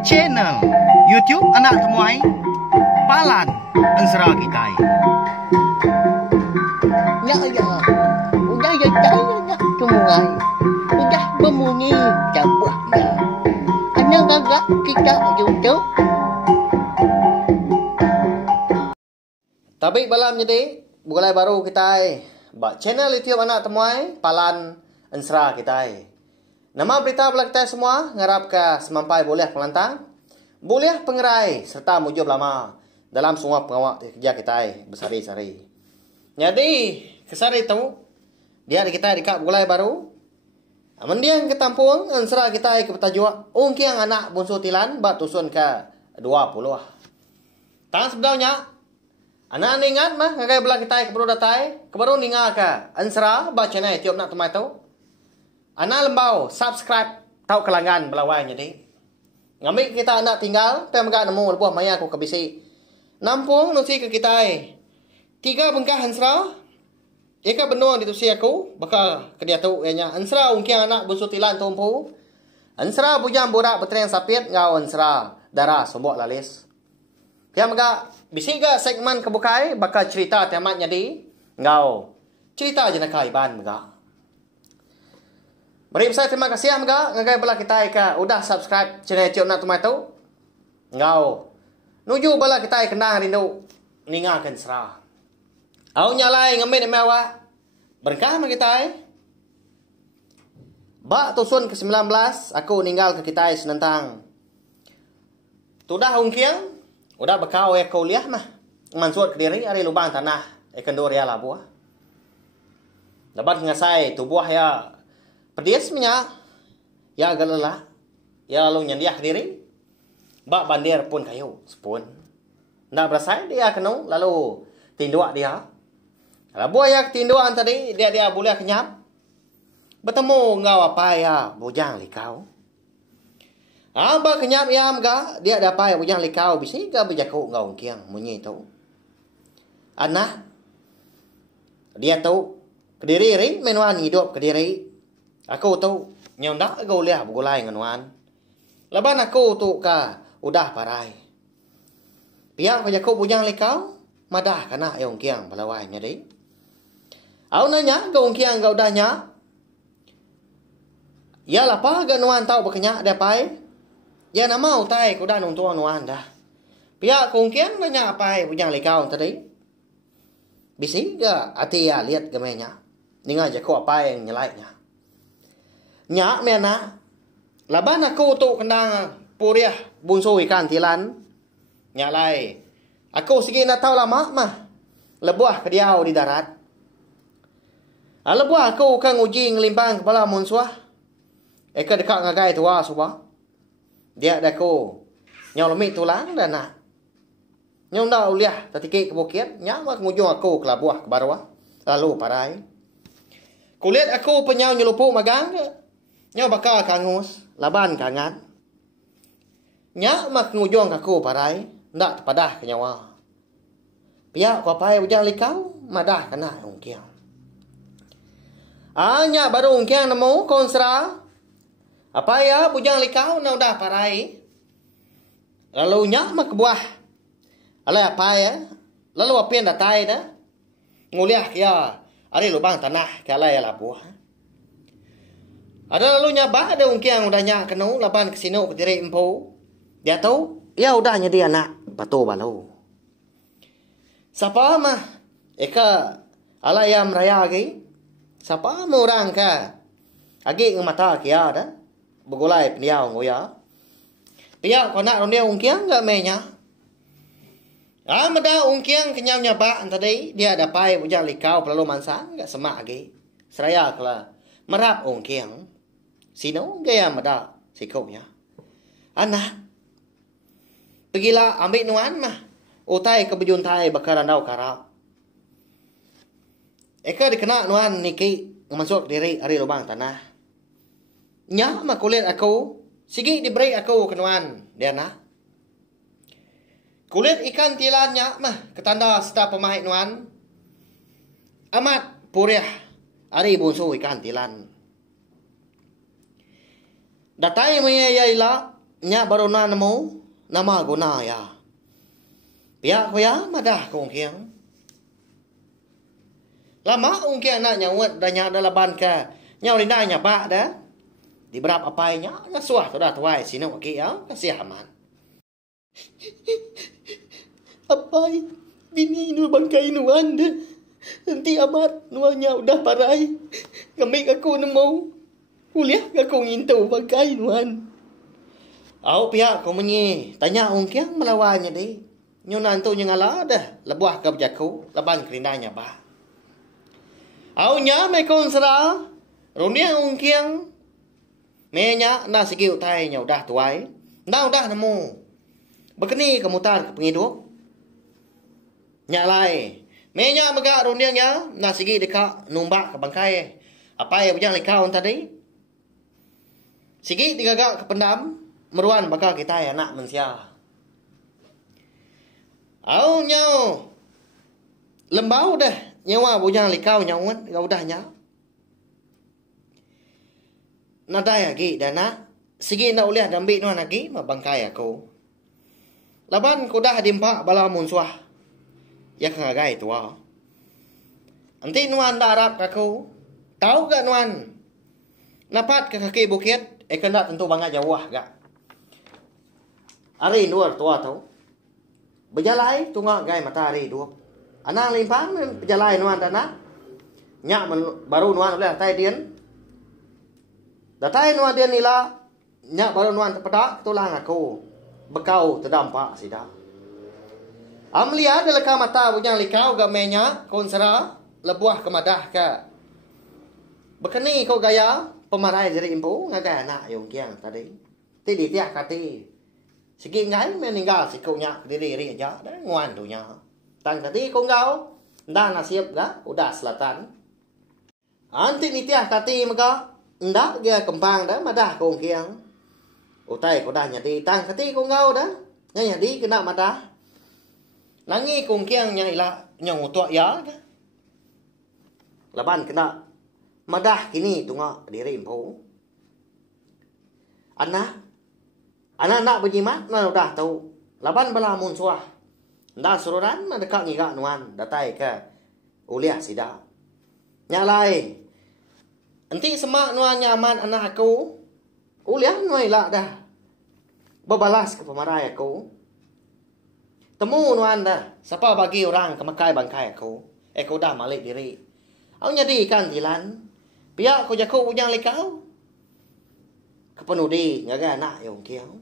Channel YouTube anak temuai Palan Ensra Kitai. Ya ya, udah ya tak temuai, udah berbunyi cabutnya. Anak gagak kita YouTube. Tapi balam jadi mulai baru kita buat channel YouTube anak temuai Palan Ensra Kitai. Nama berita belak kita semua ngarap ke semampai boleh pelantang, boleh pengerai serta mujub lama dalam semua pengawak kerja kita bersari-sari. Jadi kesari itu dia di kita dekat mulai baru. Mendiang ke tampung Ensra kita ke petajua ungkiang anak bunsu tilan bat tusun ke 20. Tang sebenarnya anak ingat mah ngagai belak kita ke baru datai ke baru ninga ke Ensra bat channel YouTube nak temai tu. Anak lembau subscribe tahu kelangan belawai jadi. Ngambil kita anak tinggal pe megak nemu buah maya aku kebisi. Nampung nusi ke kita 3 bengkah Ensra. Eka benua ditusi aku bakal ke dia tu ianya Ensra ungkiang anak bunsu tilan tumpu. Ensra bujang budak betren sapit ngau Ensra darah sombok lalis. Pia megak bisi ga segmen kebukai bakal cerita tamat jadi ngau cerita jenakai ban megak. Beri saya terima kasih mga ngagai bala kita ka udah subscribe channel YouTube nak tumai tu. Ngau. Nuju bala kita kenang rindu ningakan Ensra. Au nyalai ngamit mewa. Berkah ma kita. Ba tusun ke-19 aku ninggal ke kita senentang. Tudah ungkiang udah bekau ya kuliah mah. Mansur ke diri ari lubang tanah ekandor ya labuah. Dapat ngasai tubuh ya pedis minyak ya galelah ya lalu nyandiah diri bak bandir pun kayu sepun ndak berasai dia kenu lalu tindua dia lalu ayak tinduan tadi dia boleh kenyap bertemu ngau apa ya bujang likau ba kenyap ya mga dia ada apa ya bujang likau bisi ga bejaku ngau kiang munyi tu anak dia tu kediri ring menuan hidup kediri. Aku tu nyondak aku lihat begulai nganuan. Laban aku tu ka udah parai. Pihak pajaku bujang likau madah kana yong kiang balawai nyadi. Au nanya gong kiang gau danya. Ya lapa ganuan tau bekenya dapai. Ya nama utai ku dah nuntuan nuan dah. Pihak gong kiang nanya apa bujang likau tadi. Bisi ga ati ya lihat gemenya. Ninga jaku apa yang nyelaitnya. Nyak mena laban aku tu kendang puriah bunsu ikan tilan nyak lai aku segi nak tahu lama mah lebuah ke diau di darat lebuah aku kan uji ngelimpang kepala munsuah eka dekat ngagai tua suba dia daku nyolmi tulang dan nak nyong dah uliah tatiki ke bukit nyak mak ngujung aku ke labuah ke barwa lalu parai kulit aku penyau nyelupu magang ke nyo bakal kangus, laban kangan. Nyak mak ngujung kaku parai, ndak padah ke nyawa. Pihak ko pai bujang likau, madah kena ungkiang. Nyak baru ungkiang nemu konsra. Apa ya bujang likau na udah parai. Lalu nyak mak buah. Alai apa ya? Lalu apian datai dah. Nguliah kia, ari lubang tanah kia alai ala buah. Ada lalu nyabah ada ungkiang udah nyak kenu lapan kesino ke diri empu. Dia tahu ya udah nyadi anak batu balau. Siapa mah eka alayam raya lagi. Siapa mau orang ka agi ngemata kia dah begulai pendiau ngoya. Pihak kau nak rondia ungkiang enggak menya. Mada ungkiang kenyam nyabah tadi dia ada pai bujang likau pelalu mansang enggak semak lagi. Seraya kala merap ungkiang. Sino gaya mada sikopnya. Anak. Pergilah ambil nuan mah. Utai ke bejuntai bakaran dau karap. Eka dikena nuan niki masuk diri ari lubang tanah. Nya mah kulit aku. Sigi diberi aku ke nuan dia nak. Kulit ikan tilannya mah ketanda serta pemahit nuan. Amat puriah ari bunsu ikan tilan. Datai maya ya ila nya barona namo nama guna ya. Pihak ko ya madah kong kiang. Lama ong kiang na nyawat dan nya dalaban ka nyaw rinda nya ba dah. Di berap apai nya suah tu dah tuai sino ki ya kasih aman. Apai bini nu bangkai nu anda. Nanti amat nuanya udah parai. Kami aku nemu. Kuliah aku ngintu bangkai nuan. Au pihak kau menyi tanya ongkiang melawannya deh. Nyunan tu nyangala dah lebuah ke jaku leban kerindanya ba. Au nya me kon sera. Runia ongkiang menya na sigiu tai nya udah tuai. Nda udah nemu. Bekeni kemutar ke penghidup. Nyalai. Menya mega runia nya na sigi deka numbak ke bangkai. Apa yang bujang likau tadi? Sigi digagak ke pendam. Meruan bakal kita anak manusia. Au nyau. Lembau dah. Nyawa bujang likau nyawat. Gak udah nyau. Nadai lagi dana. Sigi nak uliah dambik nuan lagi. Mabangkai aku. Laban ku dah dimpak bala munsuah. Ya kangagai tua. Nanti nuan dah harap aku. Tahu gak nuan? Napat ke kaki bukit. Kena tentu banget jauh gak. Hari luar tua tau. Berjalai tunggu gai matahari dua. Anak limpang berjalai nuan tanah. Nyak baru nuan boleh tai dian. Datai nuan dian nila. Nyak baru nuan terpedak tulang aku. Bekau terdampak sida. Amlia delaka mata bujang likau ga menya konsera lebuah kemadah ka. Bekeni kau gaya pemarai jadi impu ngagai anak yung kiang tadi. Ti di tiak kati. Segi ngai meninggal si kau nyak diri aja dah ngoan tu nya. Tang tadi kau ngau nda nasib ga udah selatan. Anti ni tiak kati maka nda ge kembang dah madah kau kiang. Utai kau dah nyadi tang kati kau ngau dah. Nya nyadi kena madah. Nangi kau kiang nya ila nyong utua ya ga. Laban kena madah kini tunga diri impu. Anak nak berjimat mana udah tahu. Laban bala mun suah. Nda sururan mendekat ngiga nuan datai ke uliah sida. Nyalai. Enti semak nuan nyaman anak aku. Uliah nuai lah dah. Berbalas ke pemarai aku. Temu nuan dah. Siapa bagi orang kemakai bangkai aku. Aku dah malik diri. Aku nyadikan jilan. Pihak ko jaku ujang likau. Kepenudi ngaga anak yung kiau.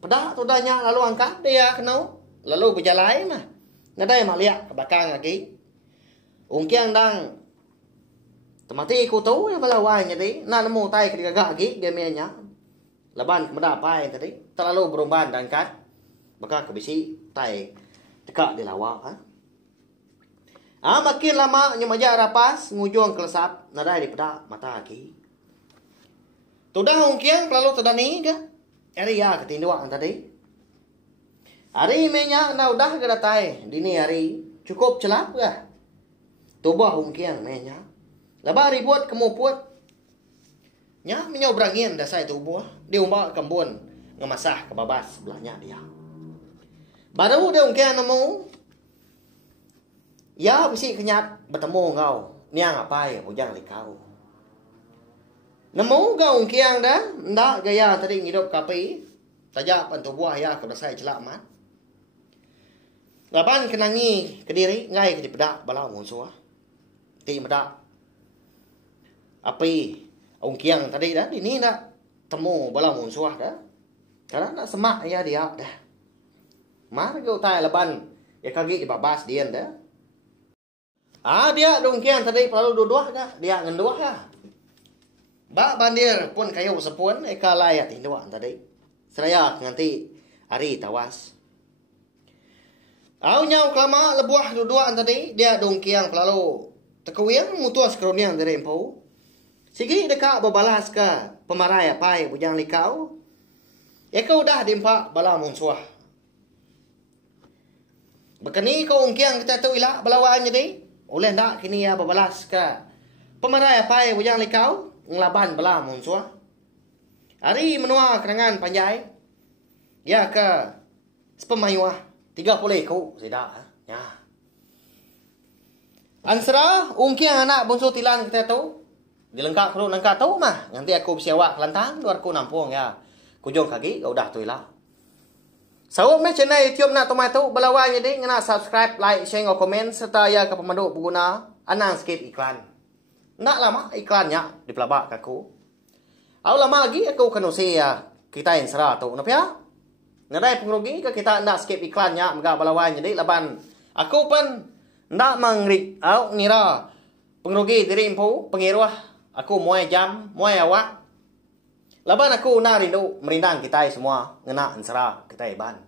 Pedak tu danya lalu angkat dia kenau. Lalu berjalai mah. Nadai mak liak ke belakang lagi. Ungkiang dang. Temati ku tahu yang balawai jadi. Na nemu tai ke digagak lagi gemenya. Laban kemeda pai tadi. Terlalu berumban dan kat. Maka kebisi tai tekak di lawak ha. Makin lama nyemaja rapas ngujung kelesap nadai di pedak mata lagi. Tudah ungkiang lalu tedani ke. Hari ya ketinduan tadi. Hari menya na udah ke datai. Dini hari cukup celap ke. Tubah ungkiang menya. Lebar ribuat kemupuat. Nya menyau berangin dasai tubuh. Dia umbak kembun. Ngemasah ke babas sebelahnya dia. Baru dia ungkiang nemu. Ya bisi kenyat bertemu kau. Niang apa ya ujang likau. Nemu kau ungkiang dah. Ndak gaya tadi ngidup kapi. Tajak pantu buah ya kau dasai celak mat. Lapan kenangi ke diri. Ngai ke dipedak balau musuh. Ti medak. Api ungkiang tadi dah. Ini dah temu balau musuh dah. Karena dah semak ya dia dah. Mar kau tai laban. Ya kaki di babas dian dah. Dia dongkian tadi perlu dua dah. Dia ngendua dah. Bak bandir pun kayu sepun. Eka layat induan tadi. Seraya nanti hari tawas. Au nyau kelama lebuah duduan tadi. Dia dongkian perlu tekuiang mutuas kerunian dari empu. Sigi dekat berbalas ke pemarai apa yang bujang likau. Eka udah dimpak bala munsuah. Bekeni kau ungkiang kita tu ilah balawan jadi. Oleh ndak kini ya berbalas ke pemarai apa yang bujang likau ngelaban bala munsuah. Hari menua kenangan panjai. Ya ke sepemayuah 30 ekor sudah. Ya. Ansra ungki anak bungsu tilan kita tu. Dilengkap perlu nangka tu mah. Nanti aku bersiawak Kelantan luar ku nampung ya. Kujung kaki udah tu lah. Sawak me channel YouTube nak tomai tu belawai jadi ngena subscribe, like, share, komen serta ya ke pemandu pengguna anang skip iklan. Nak lama iklannya di pelabak aku. Aku lama lagi aku kena ya kita yang serah tu. Kenapa ya? Nadai pengerugi ke kita nak skip iklannya megak belawai jadi laban. Aku pun nak mengrik au ngira pengerugi diri impu pengiruah aku muai jam muai awak laban aku nak rindu merindang kita semua ngena ansara kita ban.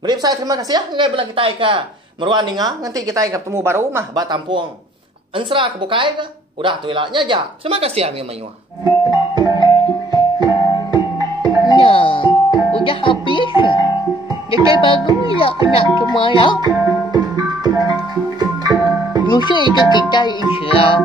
Beri saya terima kasih ya ngai bela kita ke meruan ninga nanti kita ketemu baru mah ba tampung ansara kebukai ke udah tu elaknya aja. Terima kasih ya Mayua. Ya, udah habis. Jadi baru ya anak semua ya. Nusa itu kita Islam.